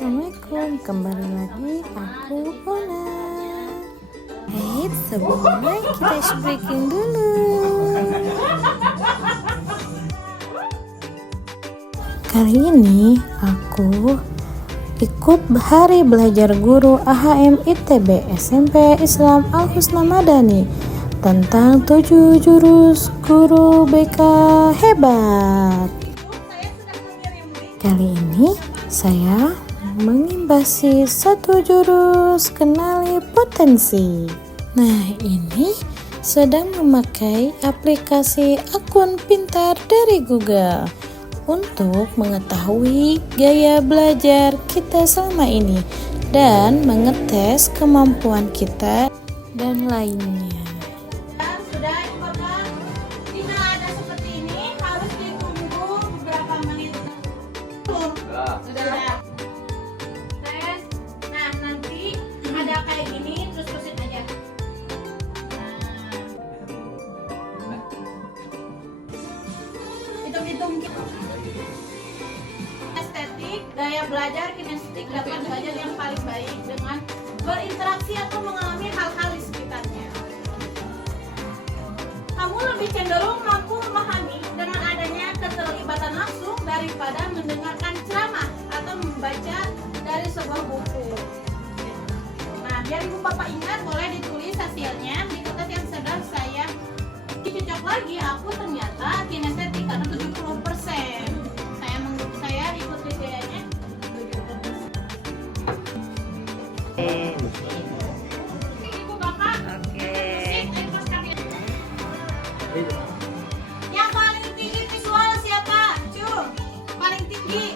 Assalamualaikum, kembali lagi aku Ona. Hey, sebelumnya kita breaking dulu. Kali ini aku ikut hari belajar guru AHM ITB SMP Islam Al Husna Madani tentang 7 jurus guru BK hebat. Kali ini saya mengimbasi 1 jurus kenali potensi. Nah, ini sedang memakai aplikasi akun pintar dari Google untuk mengetahui gaya belajar kita selama ini dan mengetes kemampuan kita dan lainnya. Sudah Bapak, jika ada seperti ini harus ditunggu beberapa menit. Sudah. Tes. Nah, nanti ada kayak gini terus terusin aja. Nah. Hitung-hitung estetik, gaya belajar, kinestetik dapat belajar yang paling baik dengan berinteraksi atau mengalami hal-hal di sekitarnya. Kamu lebih cenderung mampu memahami dengan adanya keterlibatan langsung daripada mendengarkan ceramah atau membaca dari sebuah buku. Nah, biar ibu bapak ingat, boleh ditulis hasilnya di kertas yang sedang saya cocok lagi. Aku ternyata kinestetik karena 70%. Saya ikut gayanya 70%. Ibu bapak, yang paling tinggi visual siapa? Cum, paling tinggi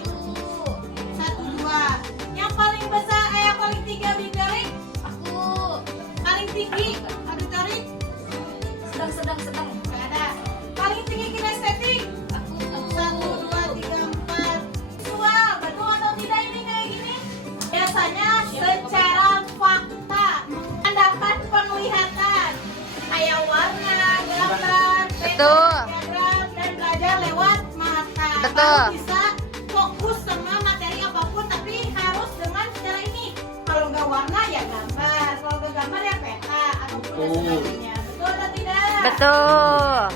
1, 2. Yang paling besar, yang paling tinggi auditorik? Aku. Paling tinggi auditorik? Sedang. Gak ada. Paling tinggi kinestetik? Aku. 1, 2, 3, 4. Visual, betul atau tidak ini kayak gini? Biasanya secara fakta mengandalkan penglihatan kayak warna, gambar, diagram, dan belajar lewat mata. Baru bisa fokus sama materi apapun, tapi harus dengan cara ini. Kalau nggak warna ya gambar, kalau nggak gambar ya peta ataupun sebagainya. Betul atau tidak? Betul.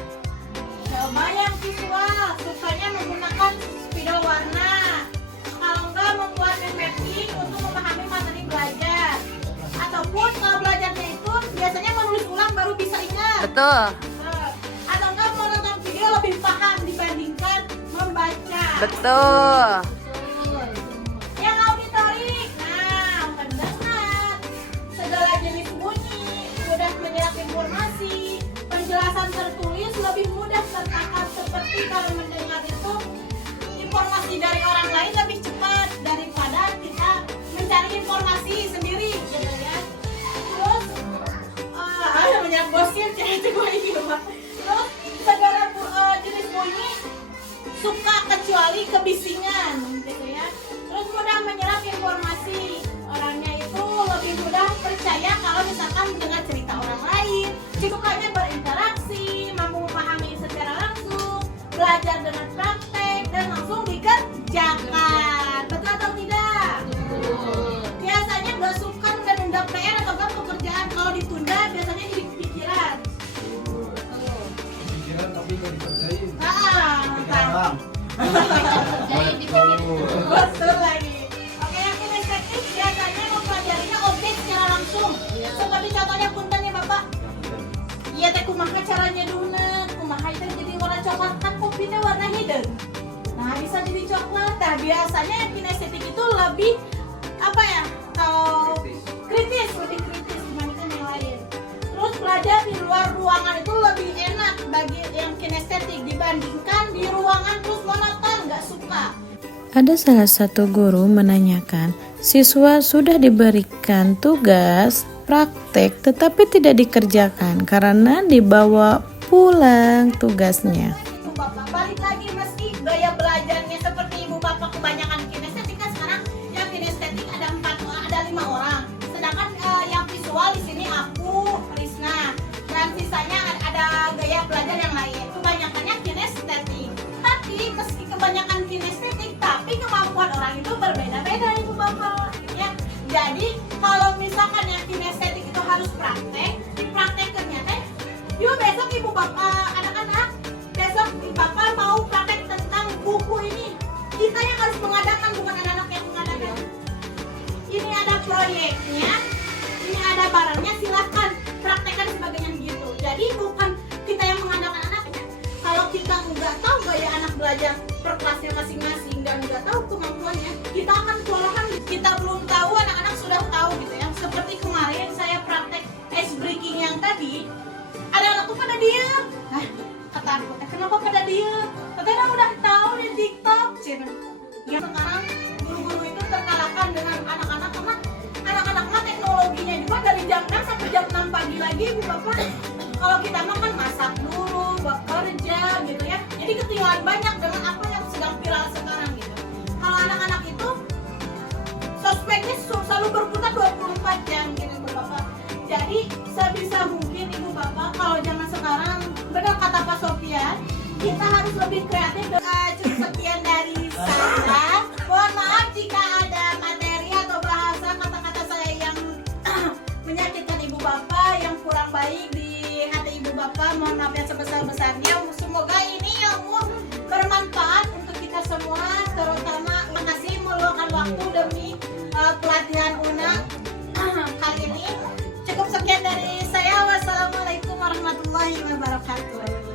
Coba yang visual, sukanya menggunakan spidol warna. Kalau nggak membuat mapping untuk memahami materi belajar. Ataupun kalau belajarnya itu biasanya menulis ulang baru bisa ingat. Betul. Atau enggak menonton video lebih paham dibandingkan membaca. Betul. Yang auditorik, nah pendengar, segala jenis bunyi, mudah menyerap informasi, penjelasan tertulis lebih mudah tertangkap. Seperti kalau mendengar itu informasi dari orang lain lebih cepat daripada kita mencari informasi sendiri, gitu ya. Terus ada banyak gosip ya itu gue ini lupa. Terus segala jenis bunyi suka kecuali kebisingan, gitu ya. Terus mudah menyerap informasi, orangnya itu lebih mudah percaya kalau misalkan mendengar cerita orang lain, sukanya berinteraksi, mampu memahami secara langsung, belajar dengan praktek dan langsung dikerjakan. Betul atau tidak? Biasanya nggak suka menunda PR atau kan pekerjaan, kalau ditunda biasanya jadi pikiran. Pikiran tapi nggak dikerjain. Mantap. Betul lagi. Oke, yang kinestetik biasanya mempelajarinya objek secara langsung. Seperti contohnya punten ya Bapak. Iya teh kumaha caranya duna, kumaha itu jadi warna coklat kan kopinya warna hidung. Nah bisa jadi coklat. Nah biasanya yang kinestetik itu lebih apa ya? Kalau kritis, lebih kritis dibandingkan yang lain. Terus belajar di luar ruangan itu lebih enak bagi yang kinestetik dibandingkan di ruangan terus monoton, nggak suka. Ada salah satu guru menanyakan, siswa sudah diberikan tugas praktek tetapi tidak dikerjakan karena dibawa pulang tugasnya. Ibu bapak balik lagi, meski gaya belajarnya seperti ibu bapak kebanyakan kinestetik kan sekarang yang kinestetik ada 5 orang, sedangkan yang visual di sini aku, Risna, dan sisanya ada gaya belajar yang lain. Kebanyakannya kinestetik, tapi meski kebanyakan kinestetik tapi kemampuan orang itu berbeda-beda ibu bapak. Jadi kalau misalkan yang kinestetik itu harus praktek, dipraktekannya teh. Yuk besok ibu bapak anak-anak, besok ibu bapak mau praktek tentang buku ini. Kita yang harus mengadakan, bukan anak-anak yang mengadakan. Ini ada proyeknya, ini ada barangnya, silahkan praktekkan sebagainya gitu. Jadi bukan kita yang mengadakan anaknya. Kalau kita nggak tahu gaya anak belajar per kelasnya masing-masing dan nggak tahu kemampuannya, kita akan kewalahan. Kita belum tahu, anak-anak sudah tahu gitu ya. Seperti kemarin saya praktek ice breaking yang tadi, ada anakku pada diem. Hah, kata aku, kenapa pada diem? Katanya udah tahu di TikTok. Ya sekarang guru-guru itu terkalahkan dengan anak-anak karena anak-anak mah teknologinya juga dari jam 6 sampai jam 6 pagi lagi ibu bapak. Kalau kita mah kan masak dulu, bekerja gitu ya. Jadi ketinggalan banyak dengan apa yang sedang viral sekarang gitu. Kalau anak-anak itu sosmednya selalu berputar 24 jam gitu ibu bapak. Jadi sebisa mungkin ibu bapak kalau zaman sekarang, benar kata Pak Sofian, kita harus lebih kreatif. Cukup sekian dari saya. Mohon maaf jika ada materi atau bahasa kata-kata saya yang menyakitkan ibu bapak, yang kurang baik di hati ibu bapak. Mohon maaf yang sebesar-besarnya. Semoga ini ilmu bermanfaat untuk kita semua, terutama makasih meluangkan waktu demi pelatihan UNA kali ini. Cukup sekian dari saya. Wassalamualaikum warahmatullahi wabarakatuh.